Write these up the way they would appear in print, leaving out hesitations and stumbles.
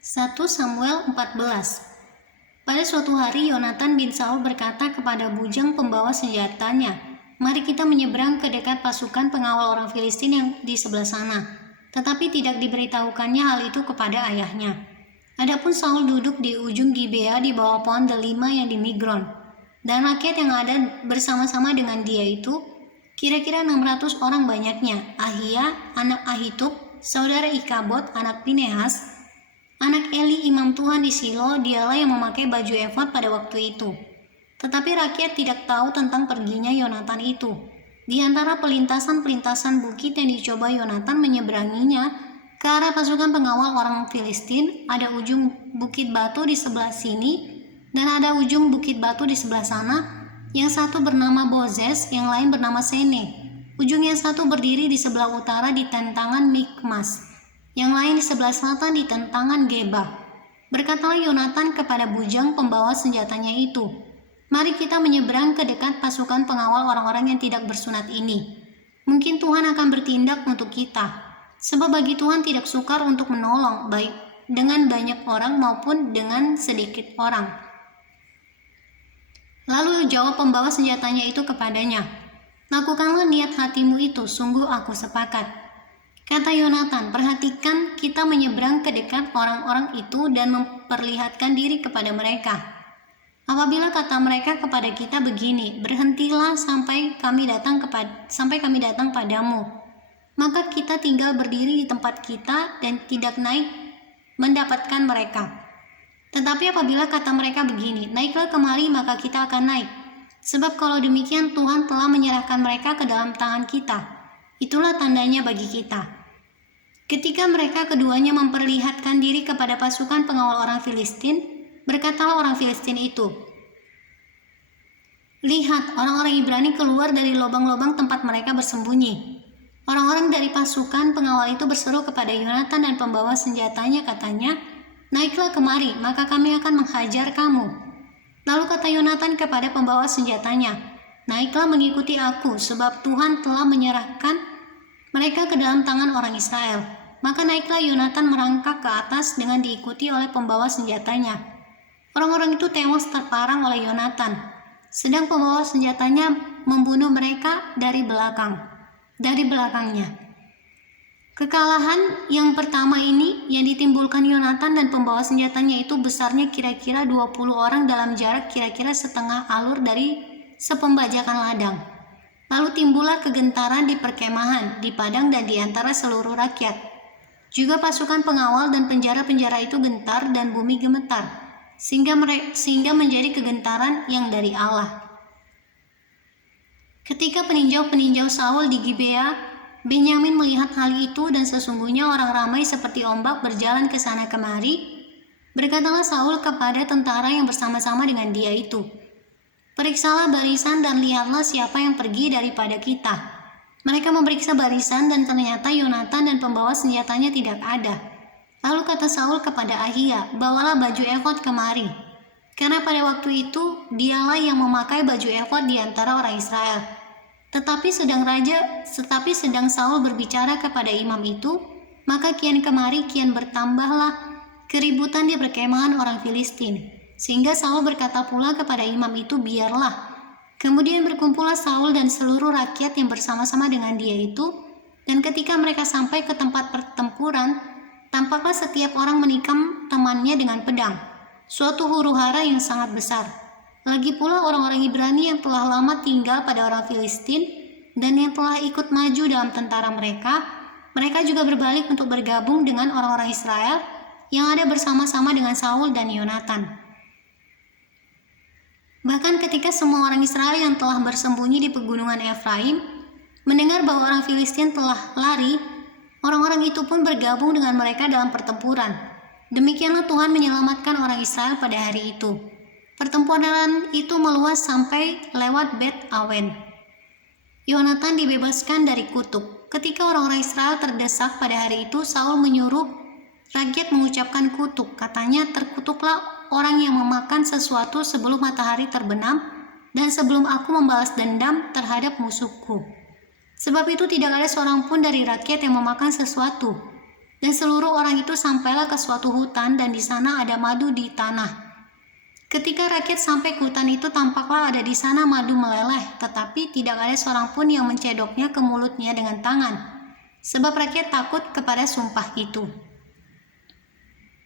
1 Samuel 14. Pada suatu hari Yonatan bin Saul berkata kepada bujang pembawa senjatanya, "Mari kita menyeberang ke dekat pasukan pengawal orang Filistin yang di sebelah sana." Tetapi tidak diberitahukannya hal itu kepada ayahnya. Adapun Saul duduk di ujung Gibea di bawah pohon delima yang di Migron. Dan rakyat yang ada bersama-sama dengan dia itu kira-kira 600 orang banyaknya. Ahia, anak Ahitub, saudara Ikabod, anak Pinehas, anak Eli imam Tuhan di Silo, dialah yang memakai baju efod pada waktu itu. Tetapi rakyat tidak tahu tentang perginya Yonatan itu. Di antara pelintasan-pelintasan bukit yang dicoba Yonatan menyeberanginya ke arah pasukan pengawal orang Filistin, ada ujung bukit batu di sebelah sini dan ada ujung bukit batu di sebelah sana. Yang satu bernama Bozez, yang lain bernama Sene. Ujung yang satu berdiri di sebelah utara di tentangan Mikmas, yang lain di sebelah selatan di tentangan Geba. Berkatalah Yonatan kepada bujang pembawa senjatanya itu, "Mari kita menyeberang ke dekat pasukan pengawal orang-orang yang tidak bersunat ini. Mungkin Tuhan akan bertindak untuk kita. Sebab bagi Tuhan tidak sukar untuk menolong, baik dengan banyak orang maupun dengan sedikit orang." Lalu jawab pembawa senjatanya itu kepadanya, "Lakukanlah niat hatimu itu, sungguh aku sepakat." Kata Yonatan, "Perhatikan kita menyeberang ke dekat orang-orang itu dan memperlihatkan diri kepada mereka. Apabila kata mereka kepada kita begini, 'Berhentilah sampai kami datang padamu,' maka kita tinggal berdiri di tempat kita dan tidak naik mendapatkan mereka. Tetapi apabila kata mereka begini, 'Naiklah kemari,' maka kita akan naik. Sebab kalau demikian Tuhan telah menyerahkan mereka ke dalam tangan kita. Itulah tandanya bagi kita." Ketika mereka keduanya memperlihatkan diri kepada pasukan pengawal orang Filistin, berkatalah orang Filistin itu, "Lihat, orang-orang Ibrani keluar dari lubang-lubang tempat mereka bersembunyi." Orang-orang dari pasukan pengawal itu berseru kepada Yonatan dan pembawa senjatanya, katanya, "Naiklah kemari, maka kami akan menghajar kamu." Lalu kata Yonatan kepada pembawa senjatanya, "Naiklah mengikuti aku, sebab Tuhan telah menyerahkan mereka ke dalam tangan orang Israel." Maka naiklah Yonatan merangkak ke atas dengan diikuti oleh pembawa senjatanya. Orang-orang itu tewas terparang oleh Yonatan, sedang pembawa senjatanya membunuh mereka dari belakangnya. Kekalahan yang pertama ini yang ditimbulkan Yonatan dan pembawa senjatanya itu besarnya kira-kira 20 orang dalam jarak kira-kira setengah alur dari sepembajakan ladang. Lalu timbullah kegentaran di perkemahan, di padang dan di antara seluruh rakyat. Juga pasukan pengawal dan penjara-penjara itu gentar dan bumi gemetar, sehingga menjadi kegentaran yang dari Allah. Ketika peninjau-peninjau Saul di Gibea, Benyamin melihat hal itu dan sesungguhnya orang ramai seperti ombak berjalan ke sana kemari, berkatalah Saul kepada tentara yang bersama-sama dengan dia itu, "Periksalah barisan dan lihatlah siapa yang pergi daripada kita." Mereka memeriksa barisan dan ternyata Yonatan dan pembawa senjatanya tidak ada. Lalu kata Saul kepada Ahia, "Bawalah baju efod kemari." Karena pada waktu itu dialah yang memakai baju efod di antara orang Israel. Tetapi sedang Saul berbicara kepada imam itu, maka kian kemari kian bertambahlah keributan di perkemahan orang Filistin. Sehingga Saul berkata pula kepada imam itu, "Biarlah." Kemudian berkumpullah Saul dan seluruh rakyat yang bersama-sama dengan dia itu, dan ketika mereka sampai ke tempat pertempuran, tampaklah setiap orang menikam temannya dengan pedang, suatu huru-hara yang sangat besar. Lagi pula orang-orang Ibrani yang telah lama tinggal pada orang Filistin dan yang telah ikut maju dalam tentara mereka juga berbalik untuk bergabung dengan orang-orang Israel yang ada bersama-sama dengan Saul dan Yonatan. Bahkan ketika semua orang Israel yang telah bersembunyi di pegunungan Efraim mendengar bahwa orang Filistin telah lari, orang-orang itu pun bergabung dengan mereka dalam pertempuran. Demikianlah Tuhan menyelamatkan orang Israel pada hari itu. Pertempuran itu meluas sampai lewat Bet Awen. Yonatan dibebaskan dari kutuk. Ketika orang-orang Israel terdesak pada hari itu, Saul menyuruh rakyat mengucapkan kutuk. Katanya, "Terkutuklah orang yang memakan sesuatu sebelum matahari terbenam dan sebelum aku membalas dendam terhadap musuhku. Sebab itu tidak ada seorang pun dari rakyat yang memakan sesuatu. Dan seluruh orang itu sampailah ke suatu hutan, dan di sana ada madu di tanah. Ketika rakyat sampai ke hutan itu, tampaklah ada di sana madu meleleh, tetapi tidak ada seorang pun yang mencedoknya ke mulutnya dengan tangan, sebab rakyat takut kepada sumpah itu.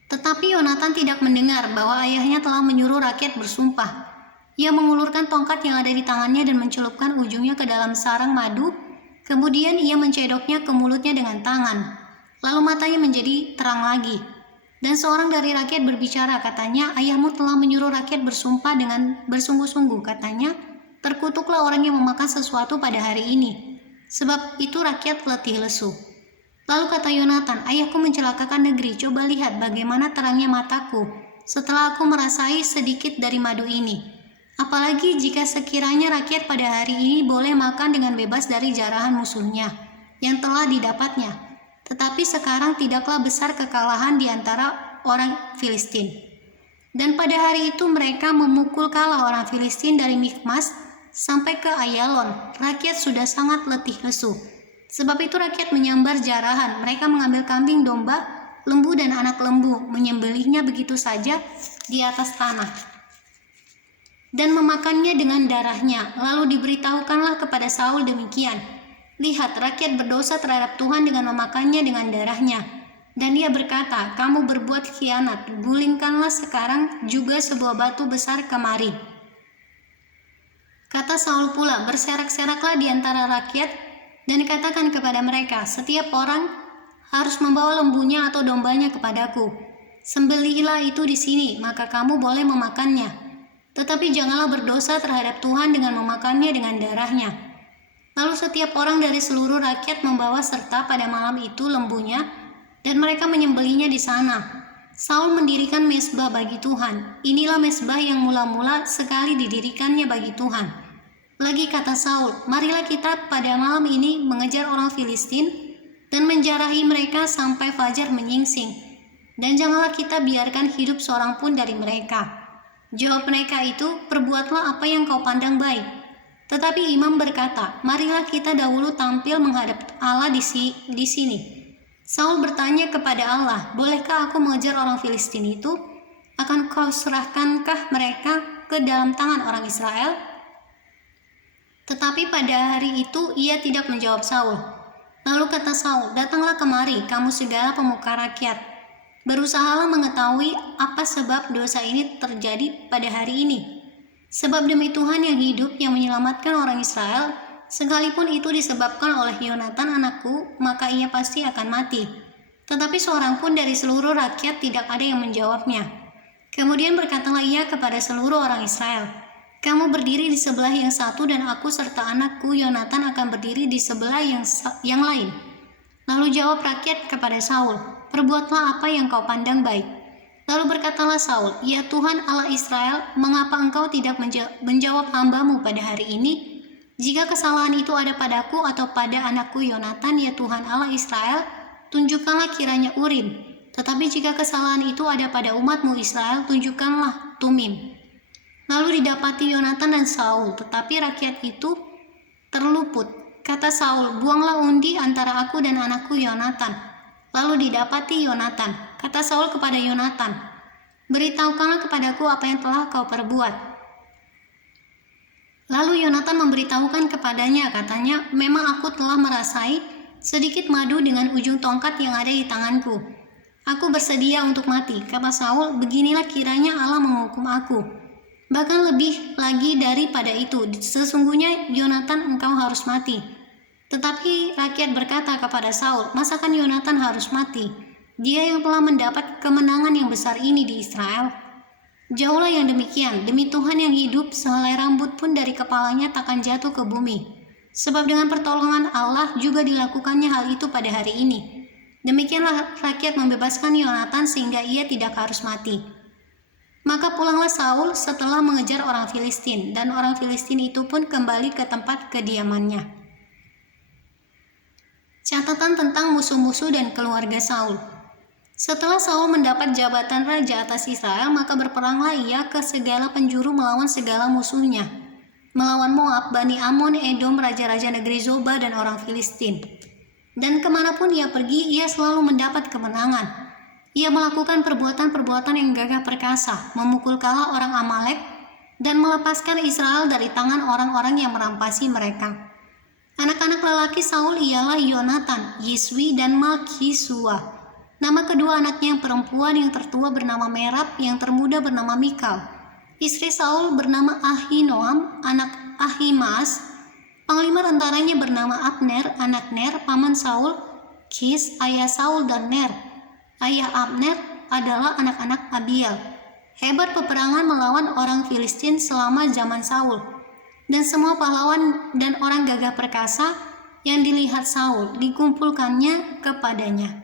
Tetapi Yonatan tidak mendengar bahwa ayahnya telah menyuruh rakyat bersumpah. Ia mengulurkan tongkat yang ada di tangannya dan mencelupkan ujungnya ke dalam sarang madu, kemudian ia mencedoknya ke mulutnya dengan tangan. Lalu matanya menjadi terang lagi. Dan seorang dari rakyat berbicara, katanya, ayahmu telah menyuruh rakyat bersumpah dengan bersungguh-sungguh, katanya, terkutuklah orang yang memakan sesuatu pada hari ini, sebab itu rakyat letih lesu. Lalu kata Yonatan, ayahku mencelakakan negeri, coba lihat bagaimana terangnya mataku setelah aku merasai sedikit dari madu ini. Apalagi jika sekiranya rakyat pada hari ini boleh makan dengan bebas dari jarahan musuhnya yang telah didapatnya. Tetapi sekarang tidaklah besar kekalahan di antara orang Filistin. Dan pada hari itu mereka memukul kalah orang Filistin dari Mikmas sampai ke Ayalon. Rakyat sudah sangat letih lesu. Sebab itu rakyat menyambar jarahan. Mereka mengambil kambing, domba, lembu dan anak lembu, menyembelihnya begitu saja di atas tanah, dan memakannya dengan darahnya. Lalu diberitahukanlah kepada Saul demikian, lihat, rakyat berdosa terhadap Tuhan dengan memakannya dengan darahnya. Dan ia berkata, kamu berbuat khianat, gulingkanlah sekarang juga sebuah batu besar kemari. Kata Saul pula, berserak-seraklah di antara rakyat, dan katakan kepada mereka, setiap orang harus membawa lembunya atau dombanya kepadaku. Sembelihilah itu di sini, maka kamu boleh memakannya. Tetapi janganlah berdosa terhadap Tuhan dengan memakannya dengan darahnya. Lalu setiap orang dari seluruh rakyat membawa serta pada malam itu lembunya, dan mereka menyembelihnya di sana. Saul mendirikan mezbah bagi Tuhan. Inilah mezbah yang mula-mula sekali didirikannya bagi Tuhan. Lagi kata Saul, marilah kita pada malam ini mengejar orang Filistin dan menjarahi mereka sampai fajar menyingsing. Dan janganlah kita biarkan hidup seorang pun dari mereka. Jawab mereka itu, perbuatlah apa yang kau pandang baik. Tetapi imam berkata, marilah kita dahulu tampil menghadap Allah di sini. Saul bertanya kepada Allah, bolehkah aku mengejar orang Filistin itu? Akan kau serahkankah mereka ke dalam tangan orang Israel? Tetapi pada hari itu ia tidak menjawab Saul. Lalu kata Saul, datanglah kemari, kamu segala pemuka rakyat. Berusahalah mengetahui apa sebab dosa ini terjadi pada hari ini. Sebab demi Tuhan yang hidup yang menyelamatkan orang Israel, sekalipun itu disebabkan oleh Yonatan anakku, maka ia pasti akan mati. Tetapi seorang pun dari seluruh rakyat tidak ada yang menjawabnya. Kemudian berkatalah ia kepada seluruh orang Israel, kamu berdiri di sebelah yang satu dan aku serta anakku Yonatan akan berdiri di sebelah yang lain. Lalu jawab rakyat kepada Saul, perbuatlah apa yang kau pandang baik. Lalu berkatalah Saul, ya Tuhan Allah Israel, mengapa engkau tidak menjawab hambamu pada hari ini? Jika kesalahan itu ada padaku atau pada anakku Yonatan, ya Tuhan Allah Israel, tunjukkanlah kiranya Urim. Tetapi jika kesalahan itu ada pada umatmu Israel, tunjukkanlah Tumim. Lalu didapati Yonatan dan Saul, tetapi rakyat itu terluput. Kata Saul, buanglah undi antara aku dan anakku Yonatan. Lalu didapati Yonatan. Kata Saul kepada Yonatan, beritahukanlah kepadaku apa yang telah kau perbuat. Lalu Yonatan memberitahukan kepadanya, katanya, memang aku telah merasai sedikit madu dengan ujung tongkat yang ada di tanganku. Aku bersedia untuk mati. Kata Saul, beginilah kiranya Allah menghukum aku. Bahkan lebih lagi daripada itu, sesungguhnya Yonatan engkau harus mati. Tetapi rakyat berkata kepada Saul, masakan Yonatan harus mati? Dia yang telah mendapat kemenangan yang besar ini di Israel. Jauhlah yang demikian, demi Tuhan yang hidup, sehelai rambut pun dari kepalanya takkan jatuh ke bumi. Sebab dengan pertolongan Allah juga dilakukannya hal itu pada hari ini. Demikianlah rakyat membebaskan Yonatan sehingga ia tidak harus mati. Maka pulanglah Saul setelah mengejar orang Filistin, dan orang Filistin itu pun kembali ke tempat kediamannya. Catatan tentang musuh-musuh dan keluarga Saul. Setelah Saul mendapat jabatan raja atas Israel, maka berperanglah ia ke segala penjuru melawan segala musuhnya, melawan Moab, Bani Amon, Edom, raja-raja negeri Zoba, dan orang Filistin. Dan kemanapun ia pergi, ia selalu mendapat kemenangan. Ia melakukan perbuatan-perbuatan yang gagah perkasa, memukul kalah orang Amalek, dan melepaskan Israel dari tangan orang-orang yang merampasi mereka. Anak-anak lelaki Saul ialah Yonatan, Yiswi, dan Malkisua. Nama kedua anaknya yang perempuan yang tertua bernama Merab, yang termuda bernama Mikal. Istri Saul bernama Ahinoam, anak Ahimaas. Panglima tentaranya bernama Abner, anak Ner, paman Saul. Kis, ayah Saul, dan Ner, ayah Abner, adalah anak-anak Abiel. Hebat peperangan melawan orang Filistin selama zaman Saul. Dan semua pahlawan dan orang gagah perkasa yang dilihat Saul dikumpulkannya kepadanya.